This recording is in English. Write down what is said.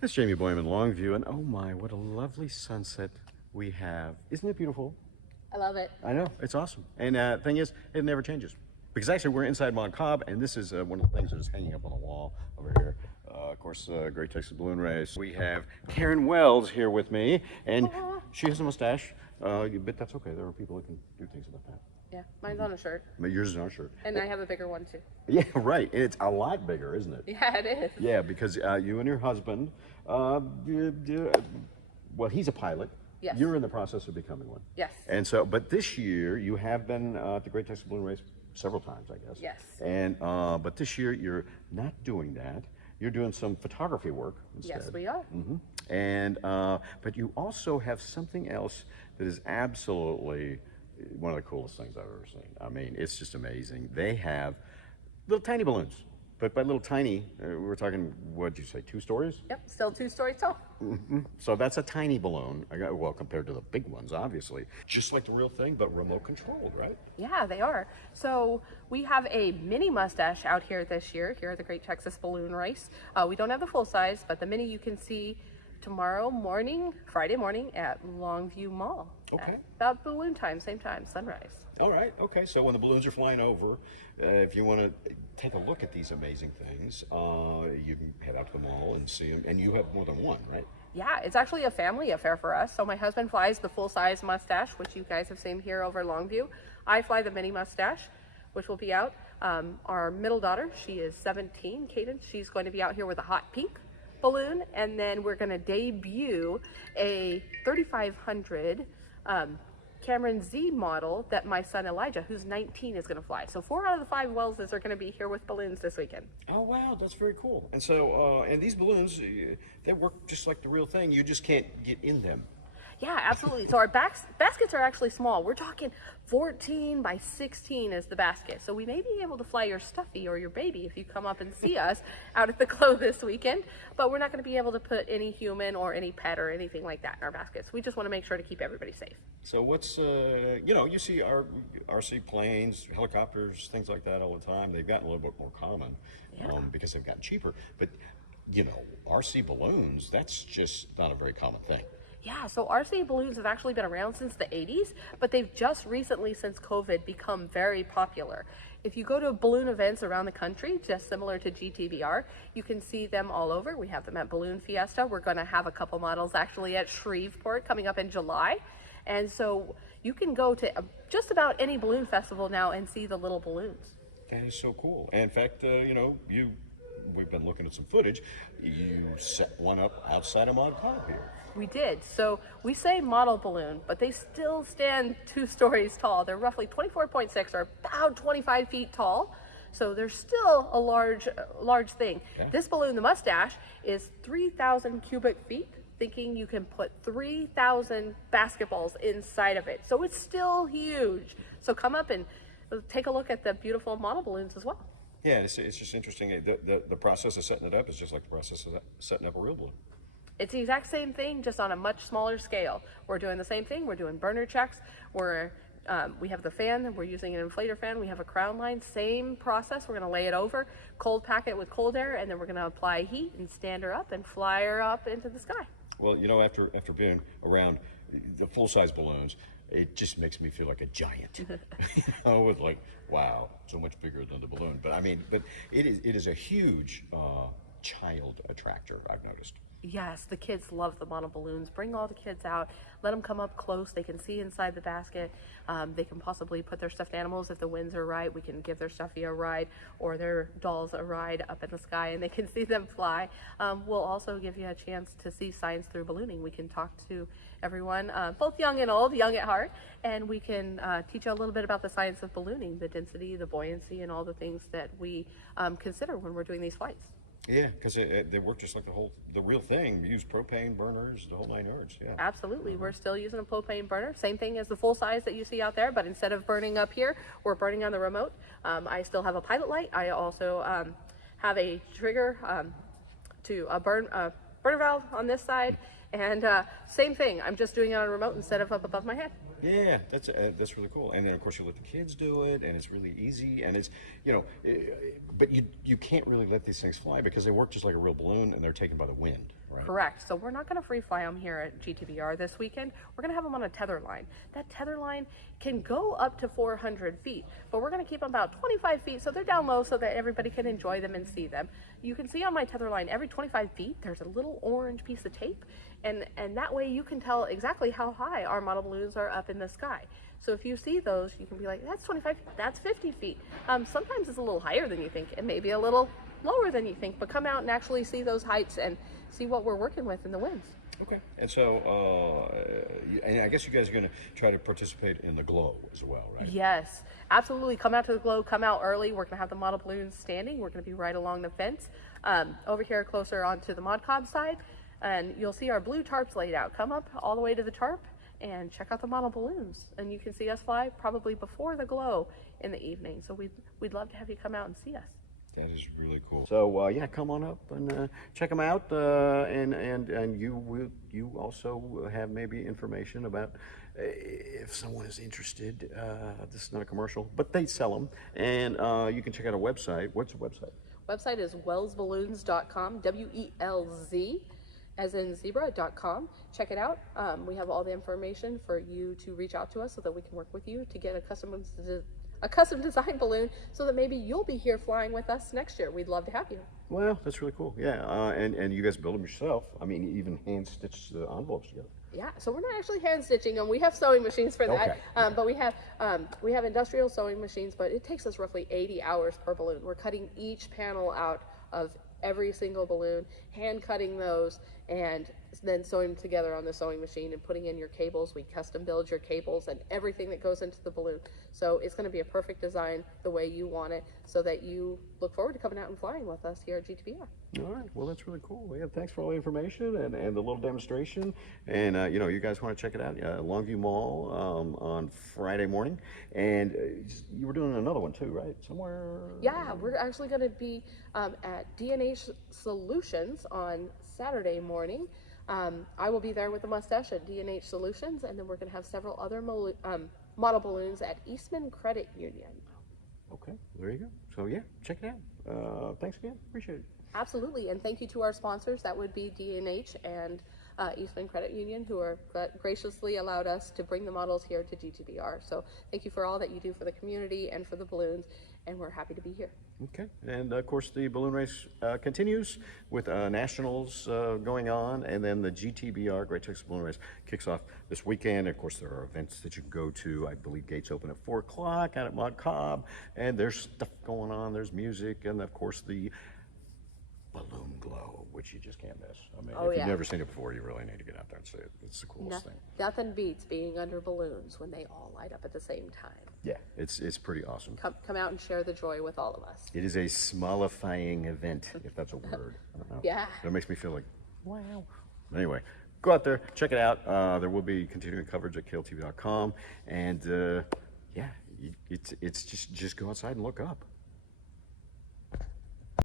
It's Jamey Boyum in Longview, and oh my, what a lovely sunset we have. Isn't it beautiful? I love it. I know, it's awesome. And thing is, it never changes. Because actually we're inside Mont Cobb, and this is one of the things that is hanging up on the wall over here. Of course, Great Texas Ballon Race. We have Caryn Welz here with me, and she has a mustache, but that's okay. There are people that can do things about that. Yeah, mine's on a shirt. But yours is on a shirt. And I have a bigger one too. Yeah, right. And it's a lot bigger, isn't it? Yeah, it is. Yeah, because you and your husband, well, he's a pilot. Yes. You're in the process of becoming one. Yes. And so, but this year you have been at the Great Texas Ballon Race several times, I guess. Yes. And but this year you're not doing that. You're doing some photography work instead. Yes, we are. And but you also have something else that is absolutely one of the coolest things I've ever seen. I mean, it's just amazing. They have little tiny balloons, but by little tiny, we're talking, what'd you say, 2 stories? Yep, still 2 stories tall. So that's a tiny balloon, well, compared to the big ones, obviously. Just like the real thing, but remote controlled, right? Yeah, they are. So we have a mini mustache out here this year, here at the Great Texas Ballon Race. We don't have the full size, but the mini you can see tomorrow morning, Friday morning at Longview Mall. Okay. About balloon time, same time, sunrise. All right, okay, so when the balloons are flying over, if you want to take a look at these amazing things, you can head out to the mall and see them, and you have more than one, right? Yeah, it's actually a family affair for us. So my husband flies the full-size mustache, which you guys have seen here over Longview. I fly the mini mustache, which will be out. Our middle daughter, she is 17, Cadence. She's going to be out here with a hot pink balloon, and then we're going to debut a 3500 Cameron Z model that my son Elijah, who's 19, is going to fly. So 4 out of the 5 Welzes are going to be here with balloons this weekend. Oh wow, that's very cool. And so, and these balloons, they work just like the real thing. You just can't get in them. Yeah, absolutely. So our baskets are actually small. We're talking 14 by 16 is the basket. So we may be able to fly your stuffy or your baby if you come up and see us out at the Glow this weekend. But we're not going to be able to put any human or any pet or anything like that in our baskets. We just want to make sure to keep everybody safe. So what's, you know, you see our RC planes, helicopters, things like that all the time. They've gotten a little bit more common because they've gotten cheaper. But, you know, RC balloons, that's just not a very common thing. Yeah, so RC balloons have actually been around since the 80s, but they've just recently, since COVID, become very popular. If you go to balloon events around the country, just similar to GTVR, you can see them all over. We have them at Balloon Fiesta. We're going to have a couple models actually at Shreveport coming up in July. And so you can go to just about any balloon festival now and see the little balloons. That is so cool. And in fact, you know, we've been looking at some footage. You set one up outside of Mont Cobb here. We did. So we say model balloon, but they still stand 2 stories tall. They're roughly 24.6 or about 25 feet tall. So they're still a large thing. Okay. This balloon, the mustache, is 3,000 cubic feet, thinking you can put 3,000 basketballs inside of it. So it's still huge. So come up and take a look at the beautiful model balloons as well. Yeah, it's just interesting. The process of setting it up is just like the process of setting up a real balloon. It's the exact same thing, just on a much smaller scale. We're doing the same thing. We're doing burner checks. We have the fan. We're using an inflator fan. We have a crown line. Same process. We're going to lay it over, cold pack it with cold air, and then we're going to apply heat and stand her up and fly her up into the sky. Well, you know, after being around the full-size balloons, it just makes me feel like a giant. You know, with like, wow, so much bigger than the balloon. But I mean, but it is a huge child attractor, I've noticed. Yes, the kids love the model balloons. Bring all the kids out. Let them come up close. They can see inside the basket. They can possibly put their stuffed animals if the winds are right. We can give their stuffy a ride or their dolls a ride up in the sky, and they can see them fly. We'll also give you a chance to see science through ballooning. We can talk to everyone, both young and old, young at heart, and we can teach you a little bit about the science of ballooning, the density, the buoyancy, and all the things that we consider when we're doing these flights. Yeah, because they work just like the real thing. We use propane burners, the whole 9 yards. Yeah, absolutely. We're still using a propane burner, same thing as the full size that you see out there, but instead of burning up here, we're burning on the remote. I still have a pilot light. I also have a trigger to a burner valve on this side, and same thing. I'm just doing it on a remote instead of up above my head. Yeah, that's really cool. And then of course you let the kids do it, and it's really easy, and it's, you know, but you can't really let these things fly because they work just like a real balloon, and they're taken by the wind, right? right? Correct. So we're not going to free fly them here at GTBR this weekend. We're going to have them on a tether line. That tether line can go up to 400 feet, but we're going to keep them about 25 feet so they're down low so that everybody can enjoy them and see them. You can see on my tether line every 25 feet there's a little orange piece of tape, and that way you can tell exactly how high our model balloons are up in the sky. So if you see those, you can be like, that's 25 feet, that's 50 feet. Sometimes it's a little higher than you think, and maybe a little lower than you think, but come out and actually see those heights and see what we're working with in the winds. Okay. And so, and I guess you guys are going to try to participate in the glow as well, right? Yes, absolutely. Come out to the glow, come out early. We're going to have the model balloons standing. We're going to be right along the fence over here closer onto the Mod Cob side, and you'll see our blue tarps laid out. Come up all the way to the tarp and check out the model balloons, and you can see us fly probably before the glow in the evening. So we'd love to have you come out and see us. That is really cool. So yeah, come on up and check them out, and you also have maybe information about if someone is interested. This is not a commercial, but they sell them, and you can check out a website. What's the website? Website is welzballoons.com, WELZ as in zebra.com. Check it out. We have all the information for you to reach out to us so that we can work with you to get a custom design balloon so that maybe you'll be here flying with us next year. We'd love to have you. Well, that's really cool. Yeah, and you guys build them yourself. I mean, even hand stitch the envelopes together. Yeah, so we're not actually hand stitching them. We have sewing machines for that. Okay. But we have industrial sewing machines, but it takes us roughly 80 hours per balloon. We're cutting each panel out of every single balloon, hand cutting those, and then sewing them together on the sewing machine and putting in your cables. We custom build your cables and everything that goes into the balloon. So it's going to be a perfect design the way you want it, so that you look forward to coming out and flying with us here at GTBR. All right, well, that's really cool. Yeah, thanks for all the information and the little demonstration. And you know, you guys want to check it out, Longview Mall on Friday morning. And you were doing another one too, right? Somewhere? Yeah, we're actually going to be at D&H Solutions on Saturday morning. I will be there with the mustache at D&H Solutions, and then we're going to have several other model balloons at Eastman Credit Union. Okay, there you go. So yeah, check it out. Thanks again. Appreciate it. Absolutely, and thank you to our sponsors. That would be D&H and Eastman Credit Union, who are graciously allowed us to bring the models here to GTBR. So thank you for all that you do for the community and for the balloons, and we're happy to be here. Okay, and of course the balloon race continues with nationals going on, and then the GTBR, Great Texas Ballon Race, kicks off this weekend. Of course, there are events that you can go to. I believe gates open at 4 o'clock out at Mod Cob, and there's stuff going on. There's music, and of course the balloon glow, which you just can't miss. I mean, if you've never seen it before, you really need to get out there and see it. It's the coolest thing. Nothing beats being under balloons when they all light up at the same time. Yeah, it's pretty awesome. Come out and share the joy with all of us. It is a smallifying event, if that's a word. I don't know. Yeah. It makes me feel like, wow. Anyway, go out there, check it out. There will be continuing coverage at KLTV.com, and yeah, it's just go outside and look up.